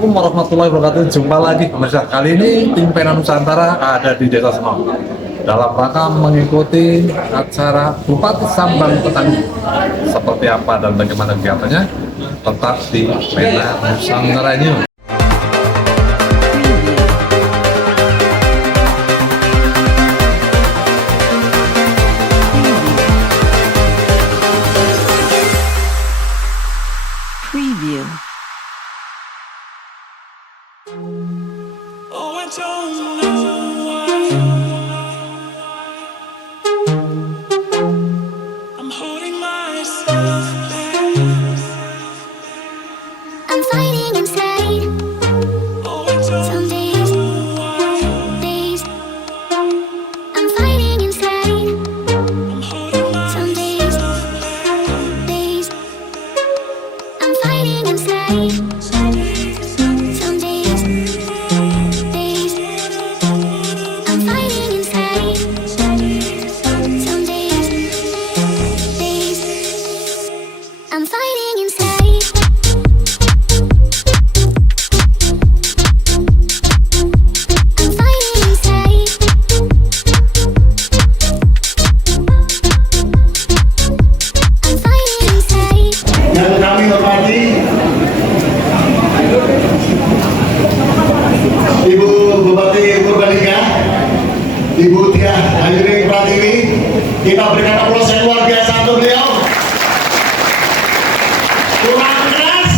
Assalamualaikum warahmatullahi wabarakatuh. Jumpa lagi pemirsa. Kali ini tim Pena Nusantara ada di Desa Senong dalam rangka mengikuti acara Bupati Sambang Petani. Seperti apa dan bagaimana kegiatannya? Tetap di Pena Nusantara News. Preview. Oh, I don't know why I'm holding myself back. I'm fighting inside. Oh, I don't Some days, know why days. I'm fighting inside. I'm holding Some days, myself back. days. I'm fighting inside. Some days, days. I'm fighting inside. Some days, days. I'm fighting inside. I'm fighting inside. I'm fighting inside. Yang kami hormati Ibu Bupati Purbalingga, Ibu Tia Hayuning Pratiwi, kita berikan aplaus yang luar biasa untuk beliau. Kurang keras,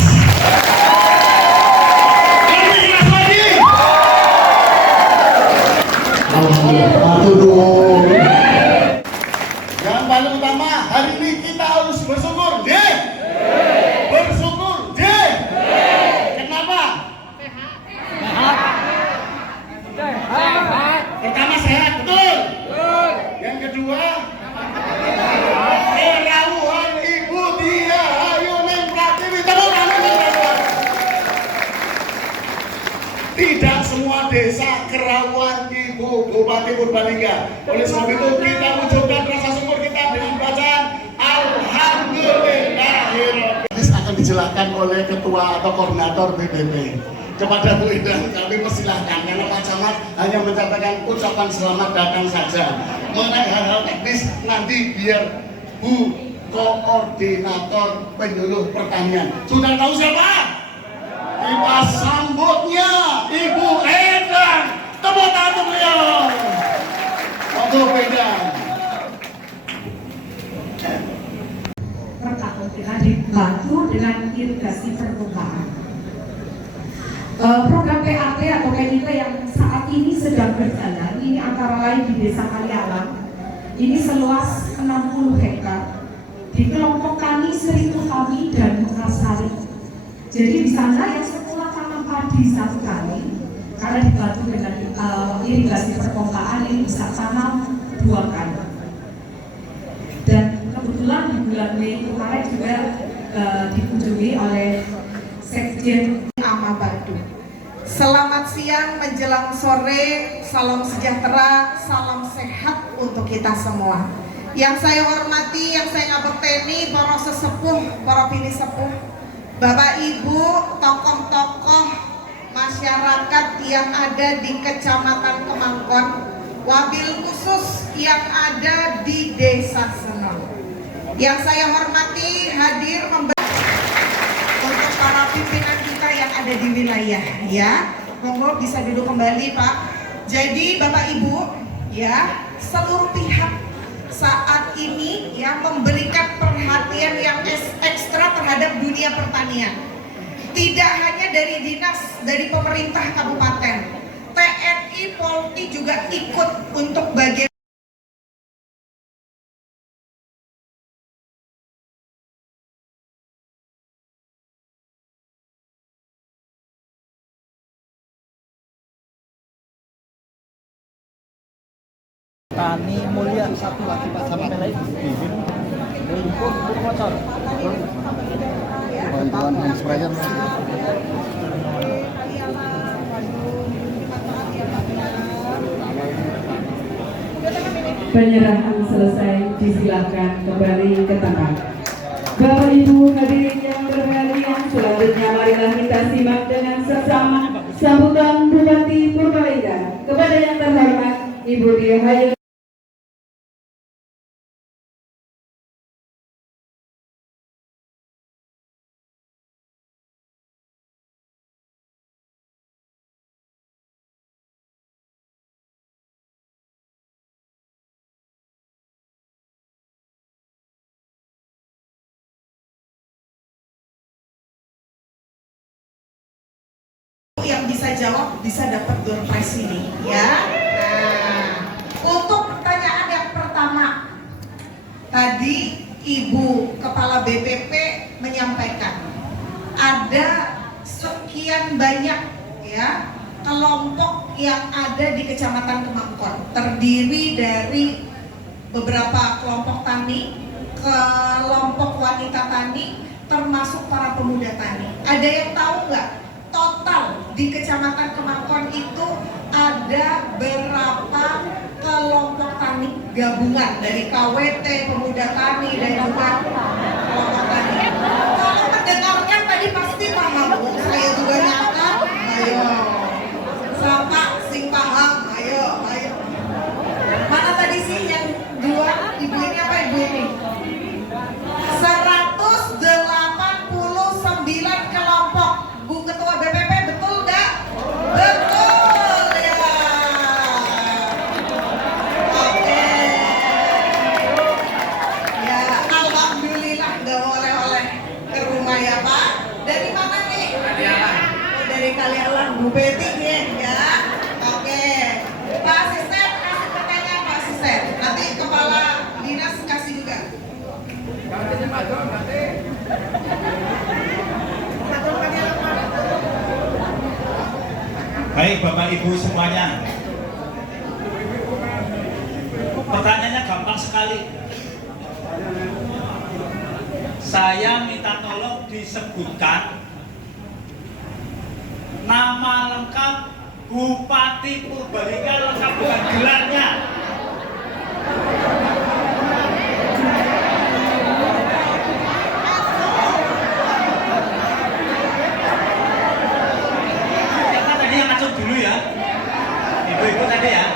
lebih keras lagi. Aduh dong. Yang paling utama hari ini kita harus bersyukur, deh. Bersyukur, deh. Kenapa? Pertama sehat, betul. Yang kedua, kerawuhan Ibu Tia Hayuning Pratiwi. Tepuk tangan, teman-teman. Tidak semua desa kerawuhan Ibu Bupati Purbalingga. Oleh sebab itu kita wujudkan rasa syukur kita dengan bacaan Alhamdulillahirobbilalamin. Akan dijelaskan oleh ketua atau koordinator BPP. Kepada Bu Indah kami persilahkan karena Pak Camat hanya mencatatkan ucapan selamat datang saja. Mengenai hal-hal teknis nanti biar Bu Koordinator Penyuluh Pertanian. Sudah tahu siapa? Kita sambutnya Ibu Endang. Tepuk tangan untuk beliau. Untuk Bu Endang. Pertama kita dibantu dengan irigasi permukaan. Program PAT atau PIT yang saat ini sedang berjalan, ini antara lain di Desa Kalialang, ini seluas 60 hektar di kelompok tani Seritu Kami dan Mekarsari. Jadi di sana yang semula tanam padi satu kali, karena dibantu dengan irigasi perpompaan ini bisa tanam 2 kali. Dan kebetulan di bulan Mei kemarin juga dikunjungi oleh Sekjen Amabadu. Selamat siang menjelang sore, salam sejahtera, salam sehat untuk kita semua. Yang saya hormati, yang saya ngaberteni, para sesepuh, para bini sepuh, Bapak Ibu, tokoh-tokoh masyarakat yang ada di Kecamatan Kemangkon, wabil khusus yang ada di Desa Senong. Yang saya hormati hadir untuk para pimpinan kita yang ada di wilayah, ya. Monggo bisa duduk kembali, Pak. Jadi Bapak Ibu, ya, seluruh pihak saat ini ya memberikan perhatian yang ekstra terhadap dunia pertanian. Tidak hanya dari dinas, dari pemerintah kabupaten, TNI, Polri juga ikut untuk bagian. Tani mulia satu lagi Pak sama lain bimbing lumpur bocor. Bantuan yang sprayer. Penyerahan selesai, disilakan kembali ke tempat. Bapak Ibu hadirin yang yang berbahagia. Selanjutnya marilah kita simak dengan seksama sambutan Bupati Purbalingga kepada yang terhormat Ibu Dia Hayu. Yang bisa jawab bisa dapat door prize ini ya. Nah, untuk pertanyaan yang pertama tadi Ibu Kepala BPP menyampaikan ada sekian banyak ya kelompok yang ada di Kecamatan Kemangkon, terdiri dari beberapa kelompok tani, kelompok wanita tani, termasuk para pemuda tani. Ada yang tahu nggak? Total di Kecamatan Kemangkon itu ada berapa kelompok tani gabungan dari KWT, pemuda tani, dan juga kelompok tani. Kalau mendengarkan tadi pasti paham, saya juga nyata. Ayo, siapa sing paham? Ayo. Mana tadi sih yang dua? Ibu ini apa ibu ini? 189 kelompok. Bu Ketua BPP, betul nggak? Betul ya. Oke. Ya, alhamdulillah nggak oleh-oleh ke rumah ya Pak. Dari mana nih? Dari Kalialang, Bu Betty nih ya. Oke. Pak Asisten kasih pertanyaan Pak Asisten. Nanti Kepala Dinas kasih juga. Baik Bapak Ibu semuanya, pertanyaannya gampang sekali. Saya minta tolong disebutkan nama lengkap Bupati Purbalingga lengkap dengan gelarnya. Dulu ya, ibu-ibu tadi ya.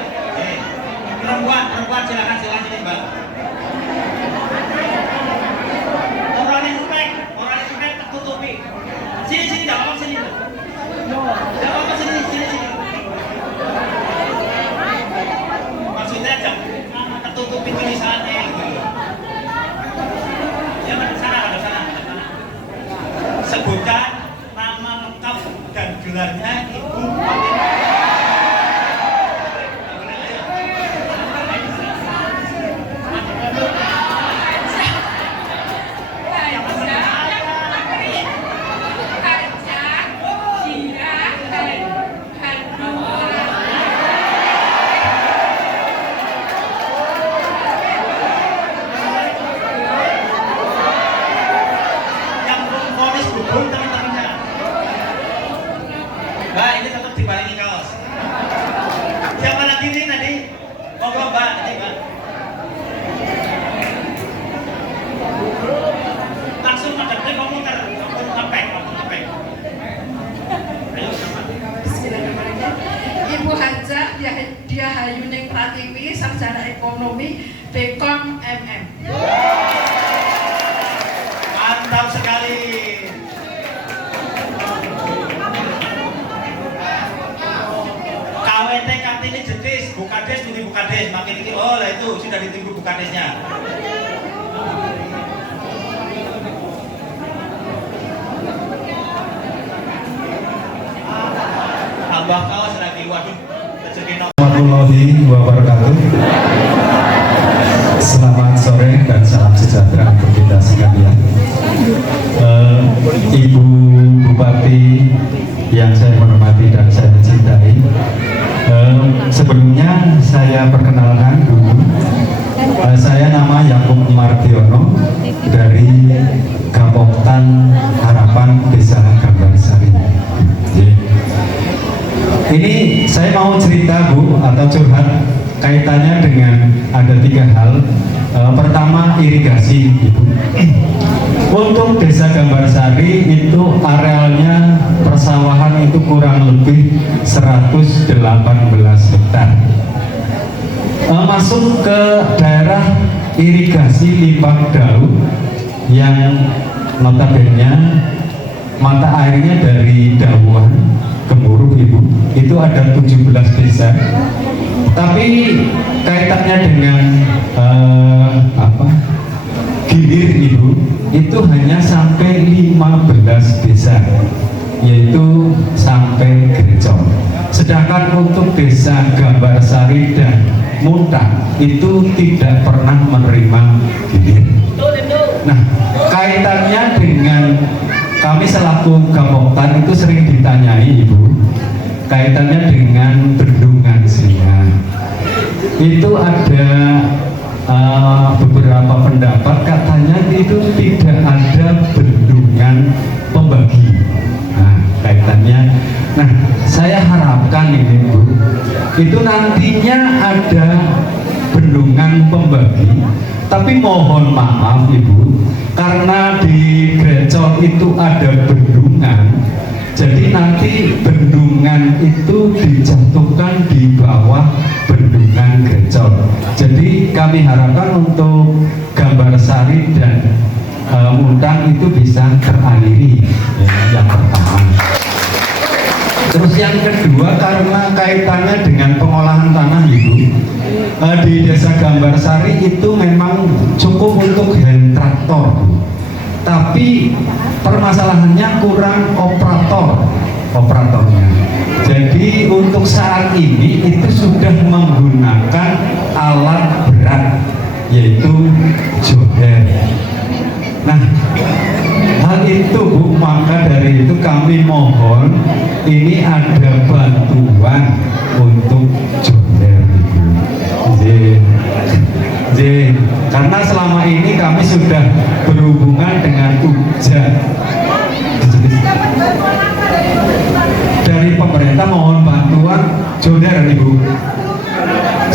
Perempuan silakan sini Mbak. Orang yang supek tertutupi. Sini jangan ngomong sini. Jangan ngomong sini. Maksudnya jangan tertutupi tulisannya. Ya ke sana. Sebutkan nama lengkap dan gelarnya Ibu. Mbak, ini tetap dibarengi kaos. Siapa lagi nih tadi? Monggo Mbak, ini Mbak. Langsung menghadapi komputer, ngepek. Ayo sama. Ibu Haja Dia Hayuning Pratiwi, sarjana ekonomi, BKOM MM. Mantap sekali. KWT Kartini Jetis, Bukades, makin ini, oh lah itu sudah ditunggu Bukadesnya. Tambah kaos lagi, waduh, rezeki warahmatullahi wabarakatuh. Selamat sore dan salam sejahtera untuk kita sekalian. Ibu Bupati yang saya hormati dan saya cintai, sebelumnya saya perkenalkan dulu, saya nama Yakub Mardiono dari Gapoktan Harapan Desa Gambarsari. Ini saya mau cerita Bu atau curhat kaitannya dengan ada 3 hal Pertama irigasi, Ibu. Untuk Desa Gambarsari itu arealnya persawahan itu kurang lebih 118 hektar. Masuk ke daerah irigasi Limbah Daun yang notabene mata airnya dari Dawuan Gemuruh, Ibu, itu ada 17 desa. Tapi kaitannya dengan Gilir, Ibu, itu hanya sampai 15 desa, yaitu sampai Grecon. Sedangkan untuk Desa Gambarsari dan Muntang itu tidak pernah menerima gilir. Nah, kaitannya dengan kami selaku Gapoktan itu sering ditanyai, Ibu, kaitannya dengan bendungan Selinga. Itu ada beberapa pendapat katanya itu tidak ada bendungan pembagi. Nah, kaitannya, nah saya harapkan ini, Bu, itu nantinya ada bendungan pembagi. Tapi mohon maaf, Ibu, karena di Grecon itu ada bendungan, jadi nanti bendungan itu dijatuhkan di bawah bendungan Grecon. Jadi kami harapkan untuk Gambarsari dan Muntang itu bisa teraliri, ya, yang pertama. Terus yang kedua, karena kaitannya dengan pengolahan tanah, Ibu, di Desa Gambarsari itu memang cukup untuk hand traktor, tapi permasalahannya kurang operatornya. Jadi untuk saat ini itu sudah menggunakan alat berat, yaitu joder. Nah, hal itu, Bu, maka dari itu kami mohon ini ada bantuan untuk joder, karena selama ini kami sudah berhubungan dengan UJA dari pemerintah, mohon bantuan joder, Ibu.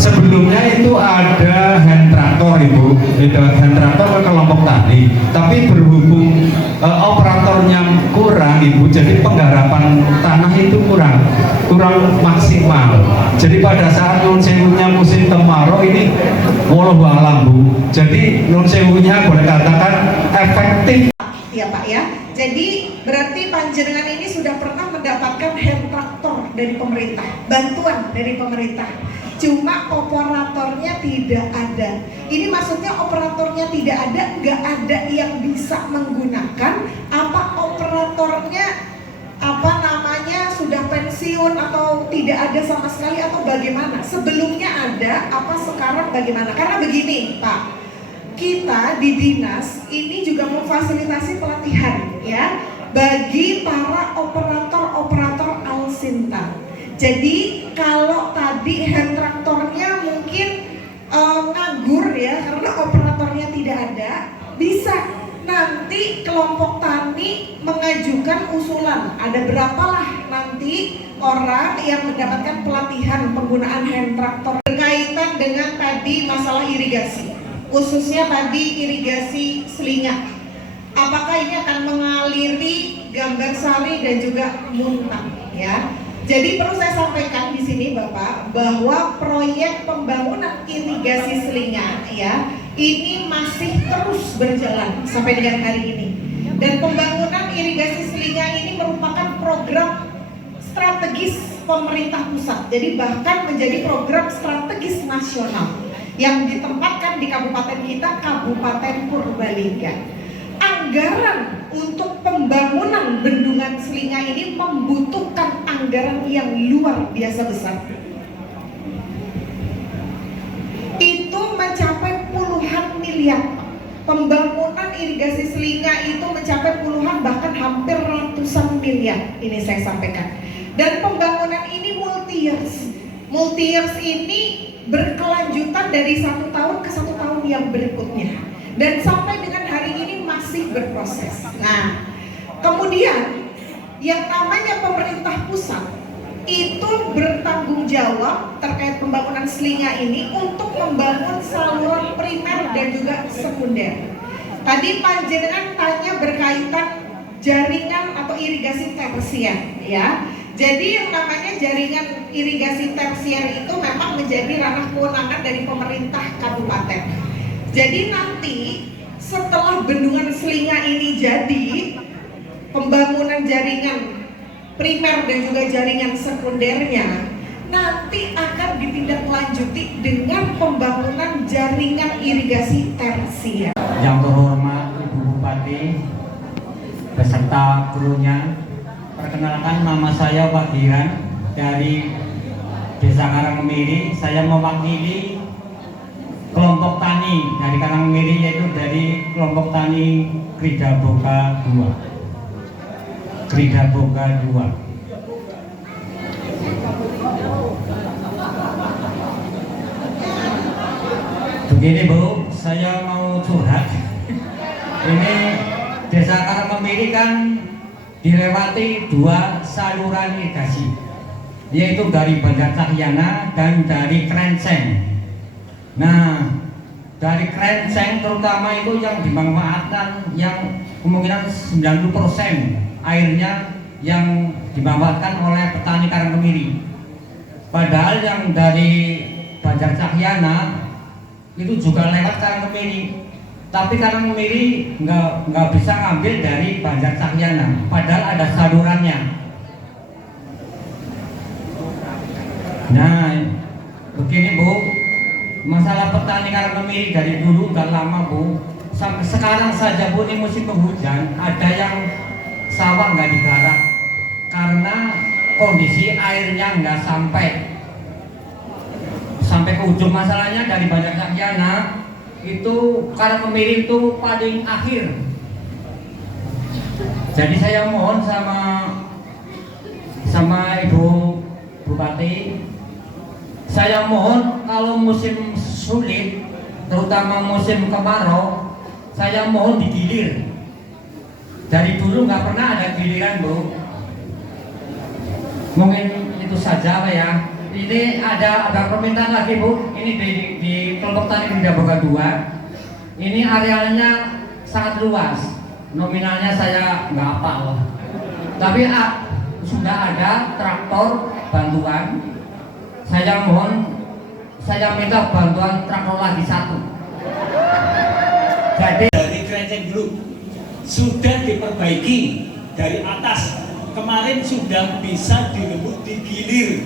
Sebelumnya itu ada hand traktor, Ibu, itu hand traktor ke kelompok tani, tapi berhubung operatornya kurang, Ibu, jadi penggarapan tanah itu kurang maksimal. Jadi pada saat nun sewunya musim kemarau ini, walau alam, Bu, jadi nun sewunya boleh katakan efektif. Ya Pak ya, jadi berarti panjenengan ini sudah pernah mendapatkan hand traktor dari pemerintah, bantuan dari pemerintah. Cuma operatornya tidak ada. Ini maksudnya operatornya tidak ada, nggak ada yang bisa menggunakan. Apa operatornya sudah pensiun atau tidak ada sama sekali atau bagaimana? Sebelumnya ada, apa sekarang bagaimana? Karena begini Pak, kita di dinas ini juga memfasilitasi pelatihan ya bagi para operator Alsinta. Jadi kalau tadi hand traktornya mungkin nganggur ya karena operatornya tidak ada, bisa nanti kelompok tani mengajukan usulan ada berapalah nanti orang yang mendapatkan pelatihan penggunaan hand traktor berkaitan dengan tadi masalah irigasi, khususnya tadi irigasi Selinga. Apakah ini akan mengaliri Gambarsari dan juga Muntang ya? Jadi perlu saya sampaikan di sini Bapak bahwa proyek pembangunan irigasi Selinga ya ini masih terus berjalan sampai dengan hari ini. Dan pembangunan irigasi Selinga ini merupakan program strategis pemerintah pusat. Jadi bahkan menjadi program strategis nasional yang ditempatkan di kabupaten kita, Kabupaten Purbalingga. Anggaran untuk pembangunan bendungan Selinga ini membutuhkan anggaran yang luar biasa besar. Itu mencapai puluhan miliar. Pembangunan irigasi Selinga itu mencapai puluhan bahkan hampir ratusan miliar. Ini saya sampaikan. Dan pembangunan ini multi years ini berkelanjutan dari 1 tahun ke 1 tahun yang berikutnya. Dan sampai dengan hari ini masih berproses. Nah, kemudian yang namanya pemerintah pusat itu bertanggung tanggung jawab terkait pembangunan Selinga ini untuk membangun saluran primer dan juga sekunder. Tadi panjenengan tanya berkaitan jaringan atau irigasi tersier, ya. Jadi yang namanya jaringan irigasi tersier itu memang menjadi ranah kewenangan dari pemerintah kabupaten. Jadi nanti setelah bendungan Selinga ini jadi, pembangunan jaringan primer dan juga jaringan sekundernya nanti akan ditindaklanjuti dengan pembangunan jaringan irigasi tersier. Yang terhormat Ibu Bupati beserta krunya, perkenalkan nama saya Pak Giran dari Desa Karangkemiri. Saya mewakili kelompok tani dari Karangkemiri, yaitu dari kelompok tani Krida Boga 2. Krida Boga 2. Begini Bu, saya mau curhat. Ini Desa Karangkemiri kan dilewati 2 saluran irigasi, yaitu dari Banjar Cahyana dan dari Krenceng. Nah, dari Krenceng terutama itu yang dimanfaatkan, yang kemungkinan 90% airnya yang dimanfaatkan oleh petani Karangkemiri. Padahal yang dari Banjar Cahyana itu juga lewat Karangkemiri, tapi Karangkemiri nggak bisa ngambil dari Banjar Cahyana, padahal ada salurannya. Nah, begini Bu, masalah petani Karangkemiri dari dulu udah lama Bu, sampai sekarang saja Bu, ini musim penghujan ada yang sawah nggak digarap karena kondisi airnya nggak sampai ke ujung. Masalahnya dari Banjar Cahyana itu Karangkemiri itu paling akhir. Jadi saya mohon sama Ibu Bupati, saya mohon kalau musim sulit, terutama musim kemarau, saya mohon digilir. Dari dulu nggak pernah ada giliran Bu. Mungkin itu saja Pak ya. Ini ada permintaan lagi Bu. Ini di kelompok tani Krida Boga 2. Ini arealnya sangat luas. Nominalnya saya nggak hafal. Tapi sudah ada traktor bantuan. Saya minta bantuan traktor lagi 1. Jadi Dari Krenceng dulu sudah diperbaiki dari atas. Kemarin sudah bisa direbut, digilir.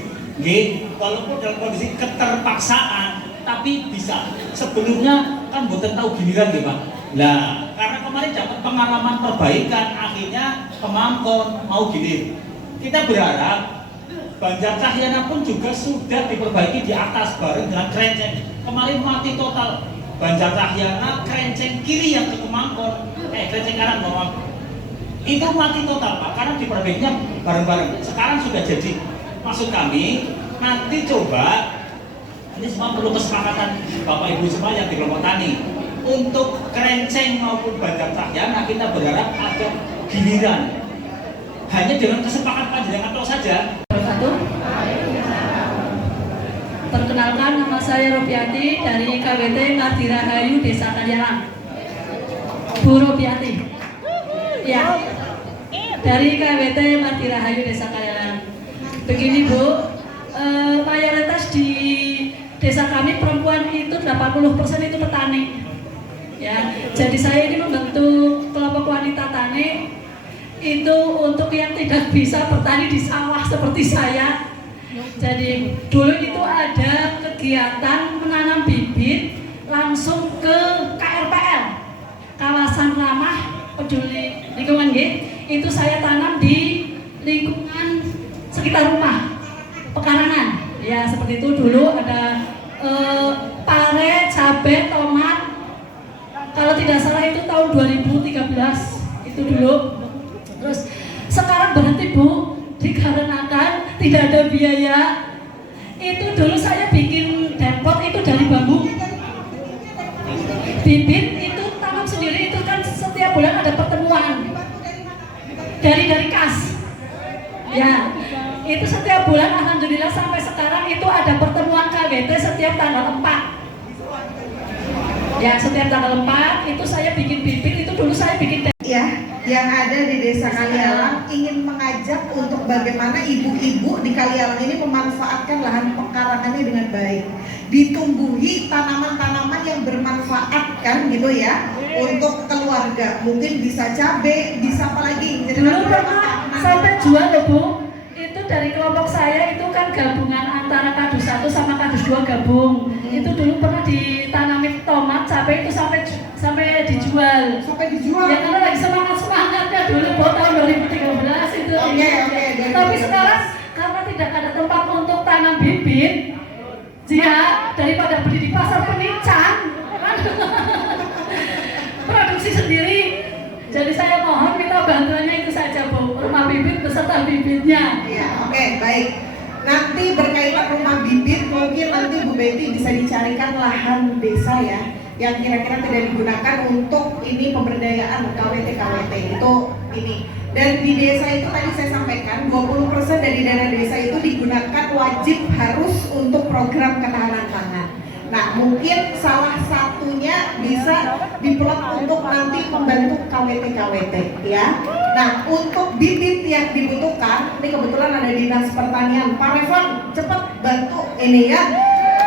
Walaupun dalam kondisi keterpaksaan, tapi bisa. Sebelumnya kan bukan tahu giliran ya Pak. Nah, karena kemarin dapat pengalaman perbaikan, akhirnya pemangkon mau gilir. Kita berharap Banjar Cahyana pun juga sudah diperbaiki di atas bareng dengan Krenceng. Kemarin mati total Banjar Cahyana, Krenceng kiri yang ke Kemangkon, Krenceng kanan bawah. Itu mati total Pak, karena diperbaikinya bareng-bareng. Sekarang sudah jadi. Maksud kami, nanti coba, ini semua perlu kesepakatan Bapak Ibu semua yang di kelompok tani. Untuk Krenceng maupun Banjar Cahyana kita berharap ada giliran. Hanya dengan kesepakatan panjenengan atau saja. Perkenalkan, nama saya Robiati dari KWT Mardirahayu Desa Kalyalang. Bu Robiati. Ya. Dari KWT Mardirahayu Desa Kalyalang. Begini Bu, mayoritas di desa kami perempuan itu 80% itu petani. Ya, jadi saya ini membentuk kelompok wanita tani itu untuk yang tidak bisa bertani di sawah seperti saya. Jadi dulu itu ada kegiatan menanam bibit langsung ke KRPL, kawasan ramah peduli lingkungan itu saya tanam di lingkungan sekitar rumah pekarangan ya, seperti itu. Dulu ada pare, cabai, tomat, kalau tidak salah itu tahun 2013 itu dulu. Terus sekarang berhenti Bu, dikarenakan tidak ada biaya. Itu dulu saya bikin depot itu dari bambu, bibit itu tanam sendiri, itu kan setiap bulan ada pertemuan dari kas ya. Itu setiap bulan alhamdulillah sampai sekarang itu ada pertemuan KWT setiap tanggal 4. Ya, setiap tanggal 4 itu saya bikin bibit, itu dulu saya bikin Ya, yang ada di Desa Kalialang ingin mengajak untuk bagaimana ibu-ibu di Kalialang ini memanfaatkan lahan pekarangannya dengan baik, ditumbuhi tanaman-tanaman yang bermanfaat kan gitu ya untuk keluarga. Mungkin bisa cabai, bisa apa lagi? dulu pernah sampai jual loh Bu. Itu dari kelompok saya itu kan gabungan antara kadus 1 sama kadus 2 gabung. Itu dulu pernah ditanami tomat, cabai itu sampai dijual. Sampai dijual. Ya karena lagi semangatnya dulu Bu, tahun 2013 itu. Oke. Tapi sekarang karena tidak ada tempat untuk tanam bibit, dia daripada beli di pasar penican, kan? Produksi sendiri. Jadi saya mohon minta bantuannya itu saja Bu, rumah bibit beserta bibitnya. Iya, oke, baik. Nanti berkaitan rumah bibit, mungkin nanti Bu Betty bisa dicarikan lahan desa ya, yang kira-kira tidak digunakan untuk ini pemberdayaan KWT itu ini. Dan di desa itu tadi saya sampaikan 20% dari dana desa itu digunakan wajib harus untuk program ketahanan pangan. Nah, mungkin salah satunya bisa diplot untuk nanti membantu KWT ya. Nah, untuk bibit yang dibutuhkan, ini kebetulan ada Dinas Pertanian. Pak Revan, cepat bantu ini ya.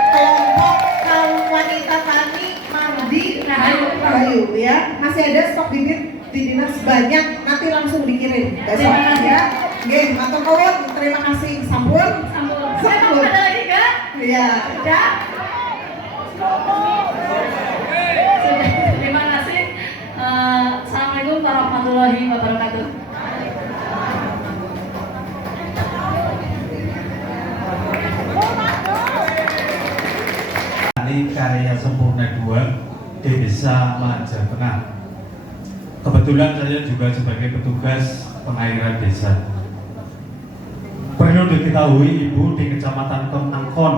Kelompok kaum wanita tani Mardi Rahayu ya. Masih ada stok bibit di dinas banyak, nanti langsung dikirim besok ya. Oke, matur nuwun, terima kasih. Sampun. Sampun. Ada lagi enggak? Iya. Ada. Terima kasih. Assalamualaikum warahmatullahi wabarakatuh. Ini karya Sempurna 2 di Desa Maja Tengah. Kebetulan saya juga sebagai petugas pengairan desa. Perlu diketahui Ibu, di Kecamatan Kenangkon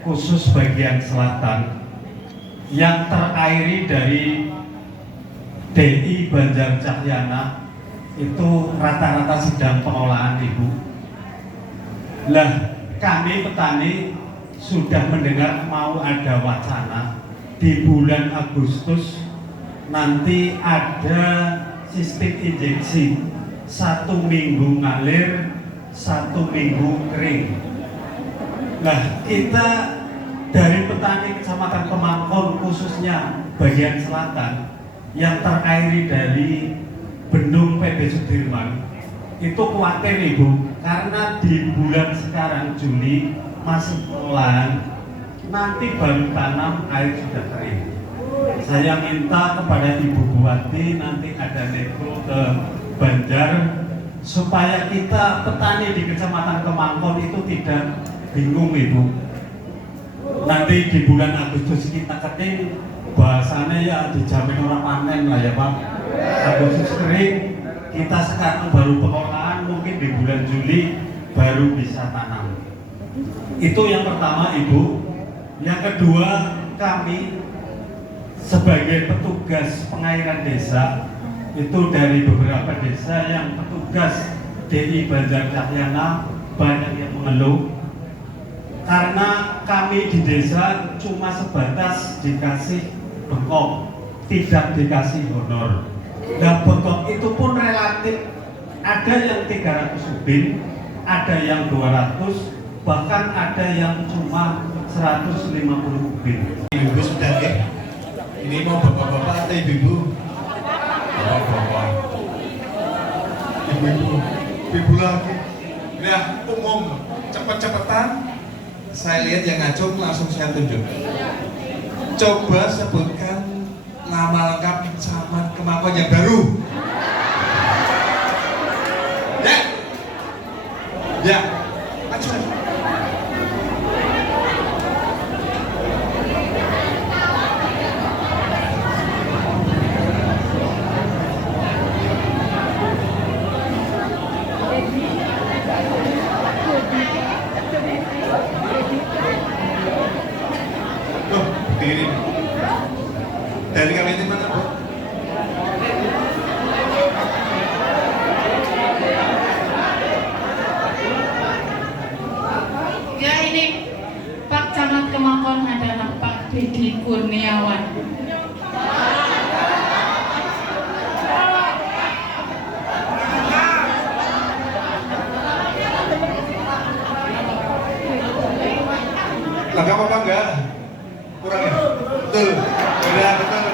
khusus bagian selatan yang terairi dari DI Banjar Cahyana itu rata-rata sedang pengolahan Ibu. Lah, kami petani sudah mendengar mau ada wacana di bulan Agustus nanti ada sistem injeksi 1 minggu ngalir, 1 minggu kering. Nah, kita dari petani Kecamatan Kemangkon khususnya bagian selatan yang terairi dari Bendung PB Sudirman itu khawatir Ibu, karena di bulan sekarang Juli masih pelan, nanti baru tanam air sudah kering. Saya minta kepada Ibu Bupati nanti ada nekro ke Banjar supaya kita petani di Kecamatan Kemangkon itu tidak bingung Ibu. Nanti di bulan Agustus kita keting, bahasanya ya dijamin orang panen lah ya Pak. Agustus kering, kita sekarang baru pengolahan, mungkin di bulan Juli baru bisa tanam. Itu yang pertama Ibu. Yang kedua, kami sebagai petugas pengairan desa itu dari beberapa desa yang petugas DI Banjar Cahyana banyak yang mengeluh karena kami di desa cuma sebatas dikasih bengkok, tidak dikasih honor. Nah, bengkok itu pun relatif, ada yang 300 ubin, ada yang 200, bahkan ada yang cuma 150 ubin. Ibu sudah ya? Ini mau bapak-bapak atau ibu-ibu? Oh, bapak. Ibu lagi. Nah, umum cepet-cepetan. Saya lihat yang ngacung langsung saya tunjuk. Coba sebutkan nama lengkap Camat Kemangkon yang baru. Ya. Ya. Maju. Dari kami itu mana Bu? ini Pak Camat Kemangkon adalah Pak Dedi Kurniawan. Lah nggak apa-apa nggak? Kurang ya? Betul. Udah betul.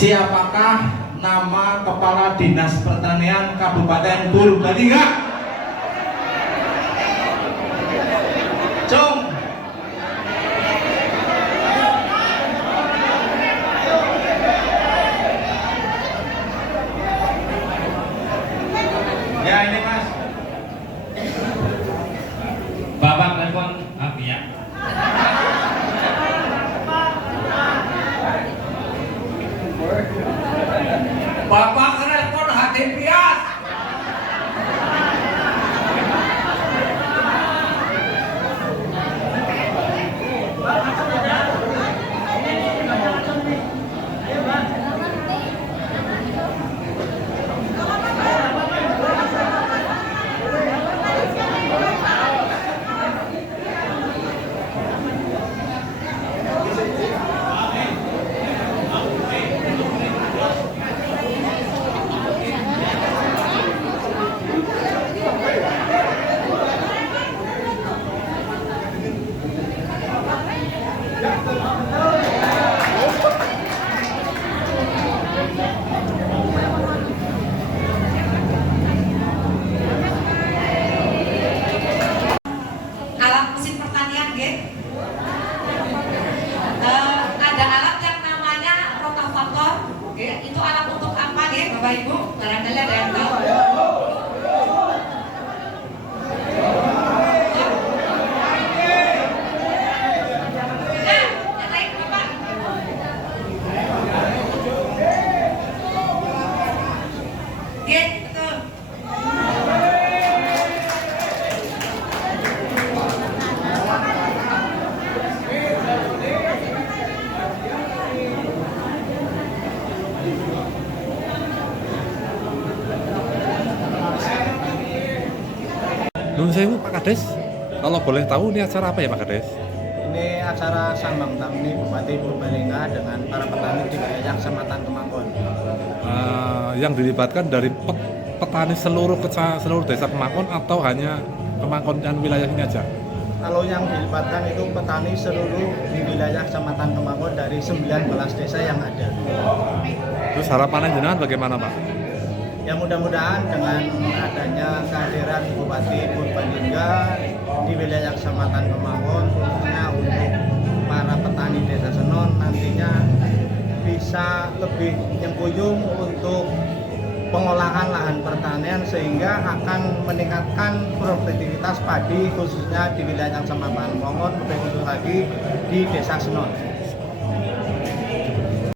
Siapakah nama Kepala Dinas Pertanian Kabupaten Purbalingga? Cung. Ya ini Mas. Bapak telepon api ya. Bapak telepon hati pias. Alat mesin pertanian, nggih. Ada alat yang namanya rotavator, nggih. Itu alat untuk apa, nggih, Bapak Ibu? Barangkali ada yang tahu. Yang lain, Bapak. Nggih, betul. Nun sewu Pak Kades, kalau boleh tahu ini acara apa ya Pak Kades? Ini acara Sambang Tamni Bupati Purbalingga dengan para petani di wilayah Kecamatan Kemangkon. Yang dilibatkan dari petani seluruh desa Kemangkon atau hanya Kemangkon dan wilayah ini aja? Kalau yang dilibatkan itu petani seluruh di wilayah Kecamatan Kemangkon dari 19 desa yang ada. Terus harapannya jenengan bagaimana Pak? Ya mudah-mudahan dengan adanya kehadiran Bupati Purbalingga di wilayah Kecamatan Kemangkon, khususnya untuk para petani desa Senon, nantinya bisa lebih nyengkuyung untuk pengolahan lahan pertanian sehingga akan meningkatkan produktivitas padi khususnya di wilayah Kecamatan Kemangkon, lebih khusus lagi di desa Senon.